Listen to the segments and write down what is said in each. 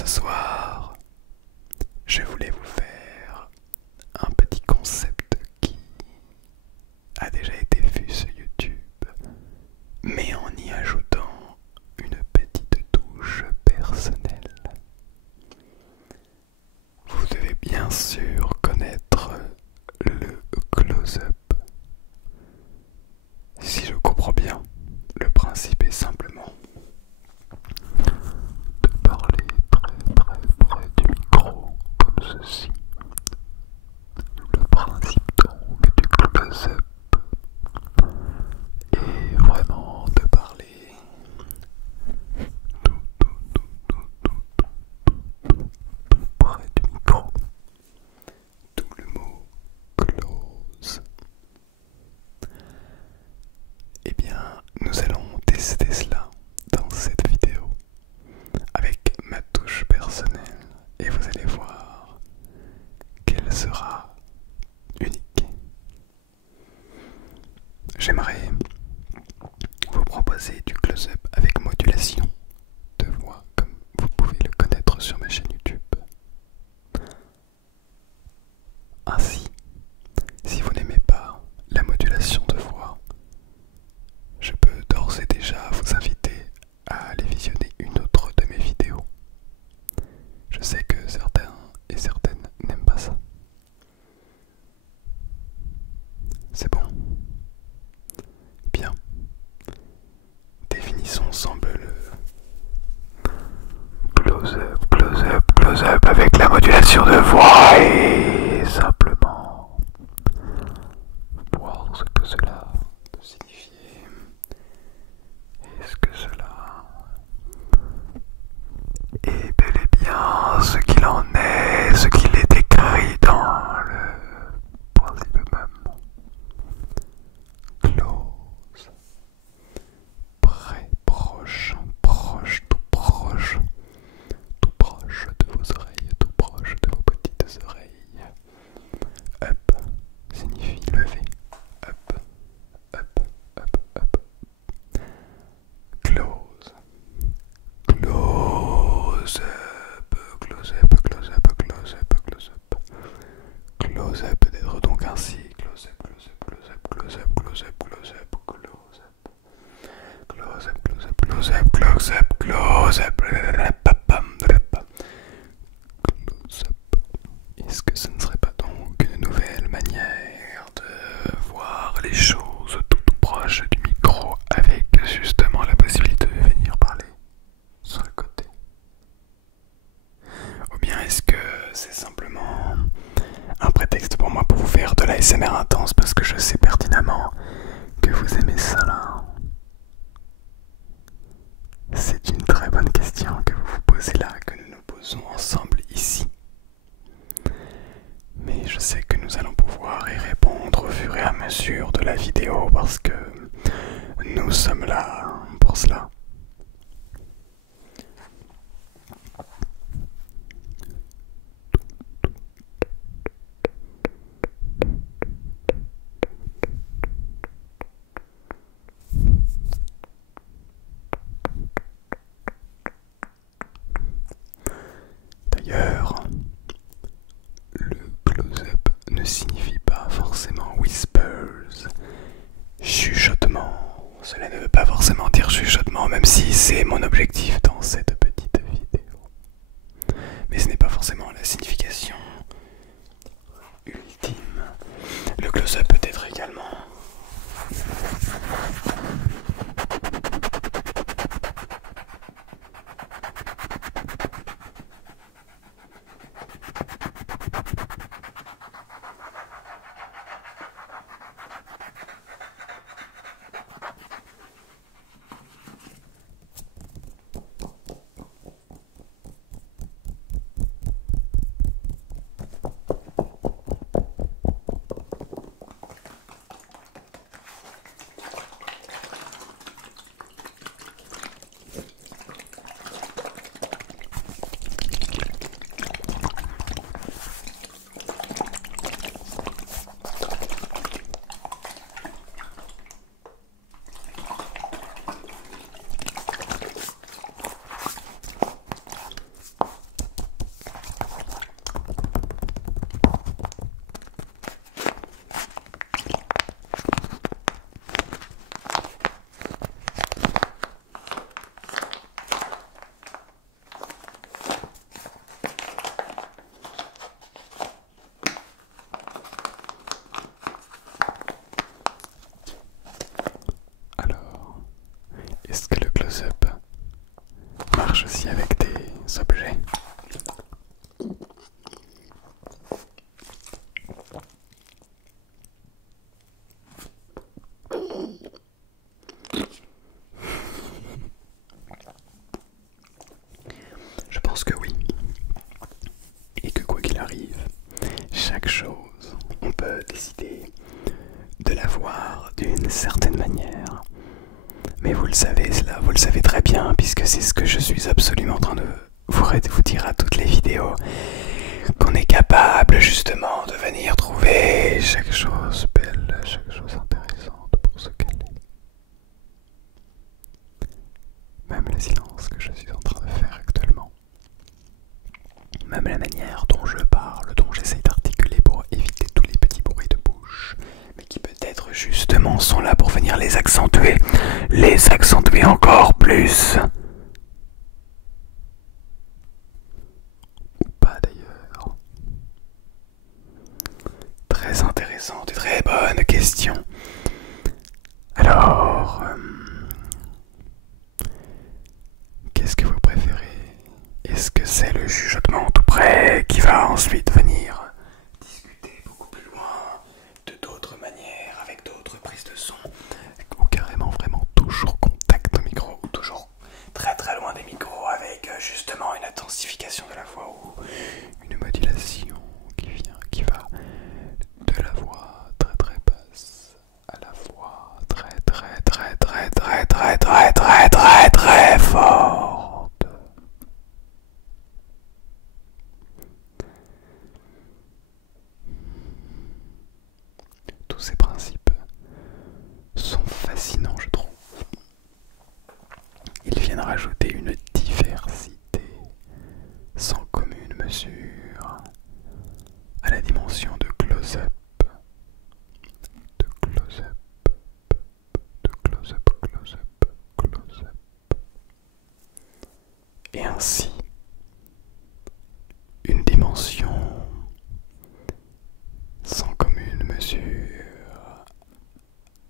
Ce soir, je voulais vous faire un petit concept qui a déjà été vu sur YouTube, mais en y ajoutant une petite touche personnelle. Vous devez bien sûr connaître le close-up. Si je comprends bien, le principe est simplement de parler très près du micro, comme ceci. Le principe donc du close-up est vraiment de parler tout près du micro. D'où le mot close. Eh bien, nous allons tester cela dans cette vidéo avec ma touche personnelle et vous allez voir qu'elle sera unique. J'aimerais vous proposer du close-up avec modulation de voix comme vous pouvez le connaître sur ma chaîne YouTube. Ainsi, si vous n'aimez pas la modulation de voix, je peux d'ores et déjà vous inviter à aller visionner une autre de mes vidéos. Je sais que certains et certaines n'aiment pas ça. C'est bon? Bien. Définissons ensemble le close-up avec la modulation de voix et simplement voir ce que cela peut signifier. Est-ce que cela est bel et bien ce qu'il en est, ce qu'il est écrit dans le principe même? Close. Près, proche, proche, tout proche de vos oreilles, tout proche de vos petites oreilles. Up signifie lever. Up, up, up, up. Close. Close up, close up, close up, close up, close up. Close up d'être donc ainsi. Close up, close up, close up, close up, close up, close up, close up. Close up, close up, close up, close up, close up. Close up. Est-ce que ce ne serait pas donc une nouvelle manière de voir les choses tout proche du micro avec justement la possibilité de venir parler sur le côté? Ou bien est-ce que c'est simplement un prétexte pour moi pour vous faire de la l'ASMR intense parce que je sais pertinemment que vous aimez ça là? C'est une très bonne question que vous vous posez là, que nous nous posons ensemble ici. Mais je sais que nous allons pouvoir y répondre au fur et à mesure de la vidéo parce que nous sommes là pour cela. aussi avec des objets. Je pense que oui. Et que quoi qu'il arrive, chaque chose, on peut décider de la voir d'une certaine manière. Mais vous le savez, cela, vous le savez très bien, puisque c'est ce que je suis absolument en train de vous dire à toutes les vidéos, qu'on est capable justement de venir trouver chaque chose belle, chaque chose intéressante pour ce qu'elle est. Même le silence que je suis en train de faire actuellement. Même la manière dont je parle, dont j'essaye d'articuler pour éviter tous les petits bruits de bouche, mais qui peut-être justement sont là pour venir les accentuer encore plus. Ou pas d'ailleurs. Très intéressante et très bonne question. Alors, qu'est-ce que vous préférez? Est-ce que c'est le chuchotement tout près qui va ensuite venir discuter beaucoup plus loin de d'autres manières, avec d'autres prises de son, ou carrément vraiment toujours contact au micro, ou toujours très très loin des micros avec justement une intensification de la voix ou une modulation qui va de la voix très très basse à la voix très très très très très très très très très très forte. Tous ces principes sont fascinants, je trouve. Ils viennent rajouter une diversité sans commune mesure à la dimension de close-up, de close-up, de close-up, close-up, close-up. Et ainsi, une dimension sans commune mesure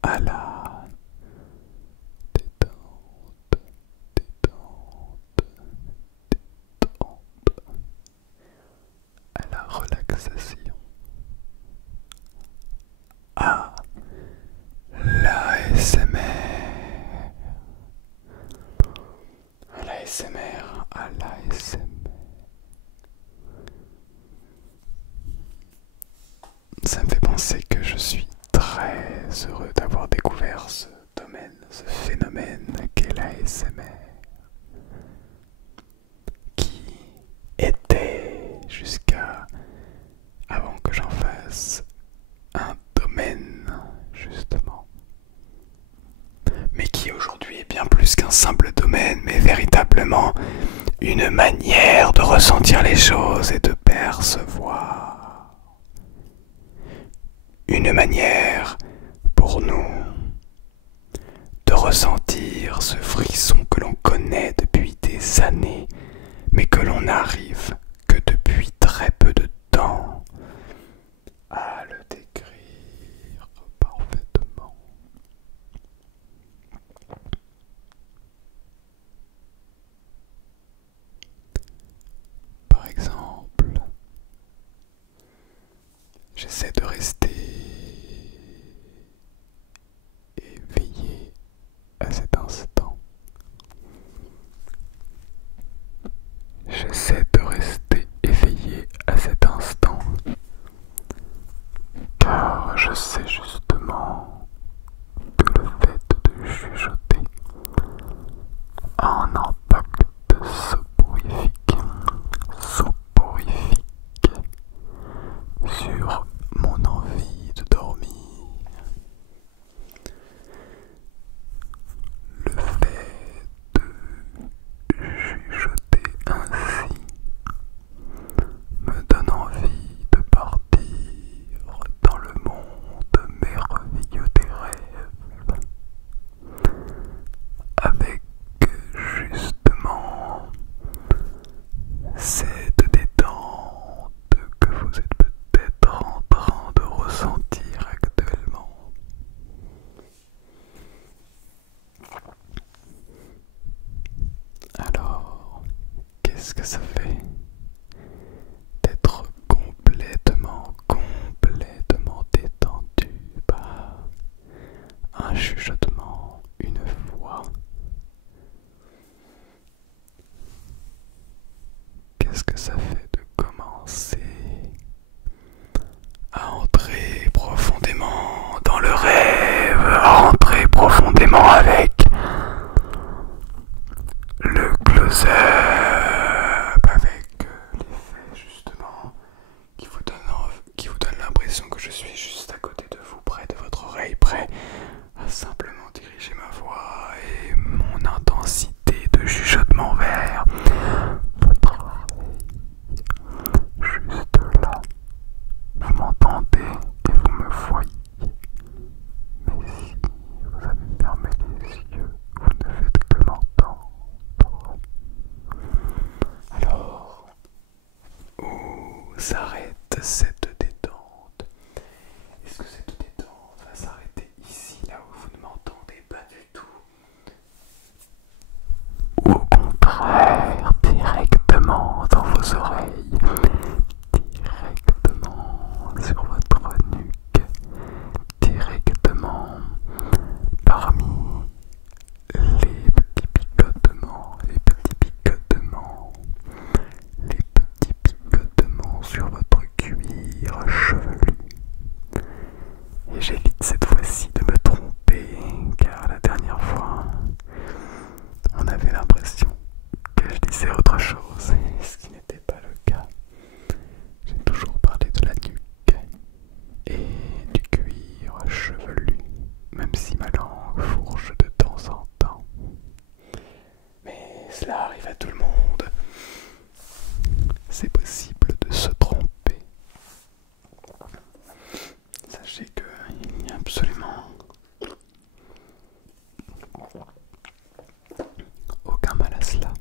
à la détente, détente, détente, à la relaxation, à l'ASMR, à l'ASMR, à l'ASMR. Ça me fait penser que je suis très heureux d'avoir découvert ce domaine, ce phénomène qu'est l'ASMR, qui était jusqu'à avant que j'en fasse un domaine justement, mais qui aujourd'hui est bien plus qu'un simple domaine, mais véritablement une manière de ressentir les choses et de percevoir. Une manière pour nous de ressentir ce frisson que l'on connaît depuis des années, mais que l'on n'arrive que depuis très peu de temps à le décrire parfaitement. Par exemple, j'essaie de rester éveillé à cet instant. J'essaie de rester éveillé à cet instant, car je sais justement que le fait de chuchoter a un impact soporifique sur mon envie de dormir. Le fait de chuchoter ainsi qu'est-ce que ça fait d'être complètement détendu par un chuchotement, une voix. Qu'est-ce que ça fait de commencer à entrer profondément dans le rêve, à entrer profondément avec le close-up, avec l'effet justement qui vous donne l'impression que je suis juste à côté de vous, près de votre oreille, prêt à simplement diriger ma voix et mon intensité de chuchotement vers votre oreille. Juste là, vous m'entendez et vous me voyez. Mais si vous avez fermé les yeux, vous ne faites que m'entendre. Alors, où s'arrête cette détente? Est-ce que cette détente va s'arrêter ici, là où vous ne m'entendez pas du tout? Ou au contraire, directement dans vos oreilles, directement sur votre nuque, directement parmi les petits picotements, sur votre cuir chevelu. Et j'évite cette fois-ci de me tromper, car la dernière fois, on avait l'impression que je disais autre chose, ce qui n'était pas le cas. J'ai toujours parlé de la nuque et du cuir chevelu, même si ma langue fourche de temps en temps. Mais cela arrive à tout le monde. C'est possible de se tromper. Sachez qu'il n'y a absolument aucun mal à cela.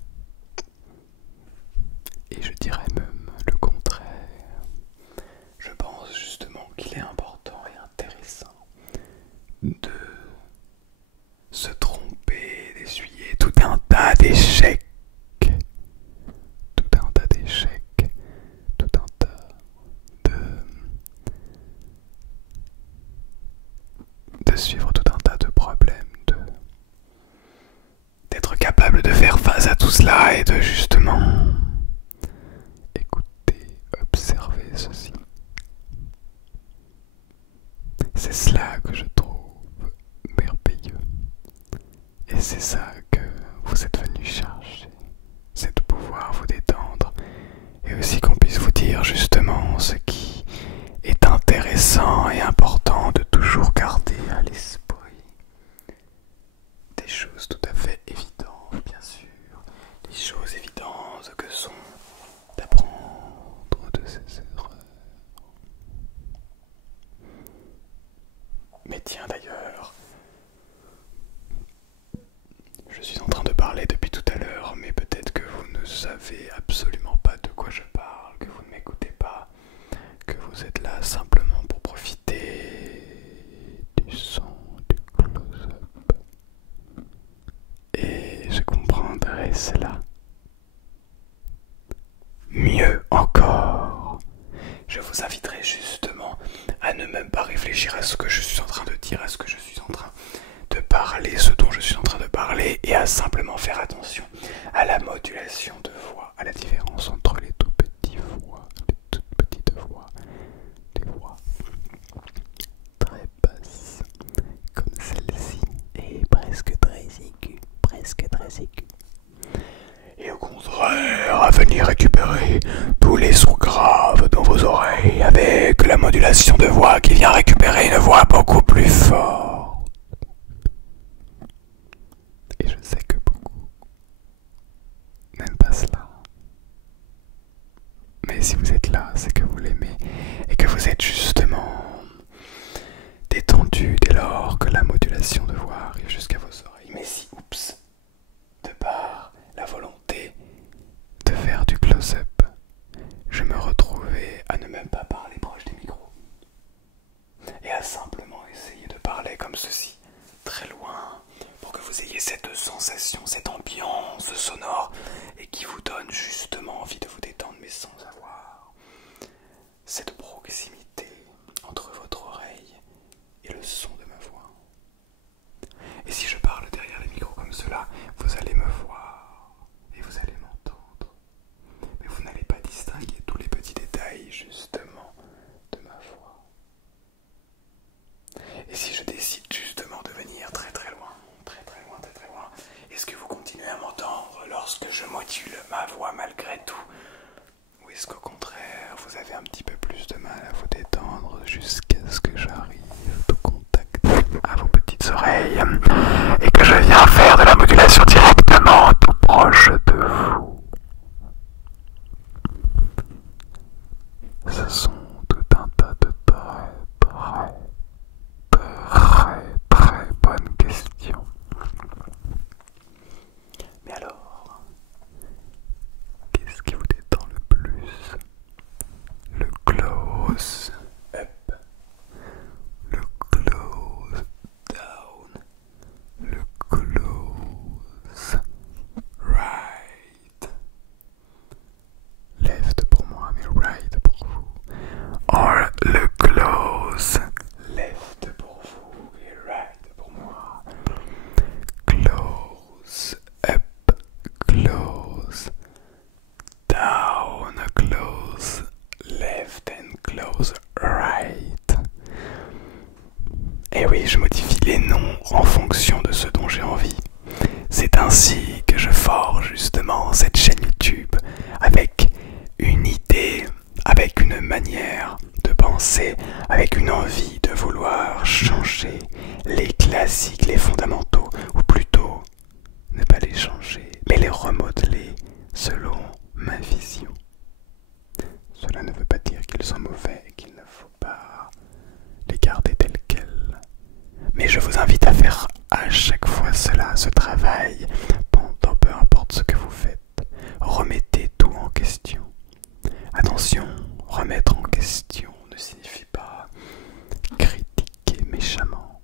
Et je dirais même le contraire. Je pense justement qu'il est important et intéressant de se tromper, d'essuyer tout un tas d'échecs. Tout un tas d'échecs. Tout un tas de suivre tout un tas de problèmes, d'être capable de faire face à tout cela et de justement écouter, observer ceci. C'est cela que je trouve merveilleux. Et c'est ça que vous êtes venu chercher. C'est de pouvoir vous détendre et aussi qu'on puisse vous dire justement ce qui est intéressant et important de toujours garder à l'esprit. Des choses tout à fait évidentes, bien sûr. Des choses évidentes que sont d'apprendre de ses erreurs. Mais tiens d'ailleurs, je suis en train de parler depuis tout à l'heure, mais peut-être que vous ne savez absolument pas de quoi je parle, que vous ne m'écoutez pas, que vous êtes là simplement pour profiter du son du close-up. Et je comprendrai cela. Mieux encore, je vous inviterai justement à ne même pas réfléchir à ce que je suis en train de dire, à ce que je suis en train de parler, ce dont je suis en train de parler, et à simplement faire attention à la modulation de voix, à la différence entre les tout petits voix, les toutes petites voix, les voix très basses, comme celle-ci, et presque très aiguë, Et au contraire, à venir récupérer tous les sons graves dans vos oreilles avec la modulation de voix qui vient récupérer une voix beaucoup plus forte. Et je sais que beaucoup n'aiment pas cela. Mais si vous êtes là, c'est que vous l'aimez et que vous êtes justement détendu dès lors que la modulation de voix arrive jusqu'à vos oreilles. Mais si, oups, de par la volonté de faire du close-up, je me retrouvais à ne même pas parler proche des micros et à simplement essayer de parler comme ceci, très loin, pour que vous ayez cette sensation, cette ambiance sonore et qui vous donne justement oui, je modifie les noms en fonction de ce dont j'ai envie. C'est ainsi que je forge justement cette chaîne YouTube avec une idée, avec une manière de penser, avec une envie de vouloir changer les classiques, les fondamentaux, ou plutôt ne pas les changer, mais les remodeler selon ma vision. Cela ne veut pas dire qu'ils sont mauvais et qu'il ne faut pas les garder tels quels. Mais je vous invite à faire à chaque fois cela, ce travail, pendant peu importe ce que vous faites. Remettez tout en question. Attention, remettre en question ne signifie pas critiquer méchamment.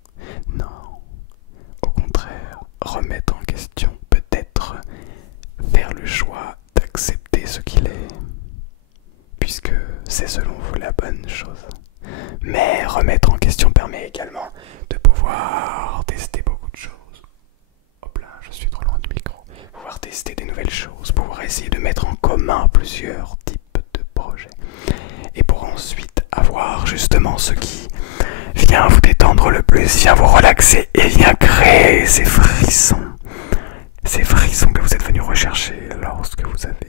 Non, au contraire, remettre en question peut-être faire le choix d'accepter ce qu'il est, puisque c'est selon vous la bonne chose. Mais remettre en question permet également de pouvoir tester beaucoup de choses. Hop là, je suis trop loin du micro. Pouvoir tester des nouvelles choses, pouvoir essayer de mettre en commun plusieurs types de projets. Et pour ensuite avoir justement ce qui vient vous détendre le plus, vient vous relaxer et vient créer ces frissons. Ces frissons que vous êtes venu rechercher lorsque vous avez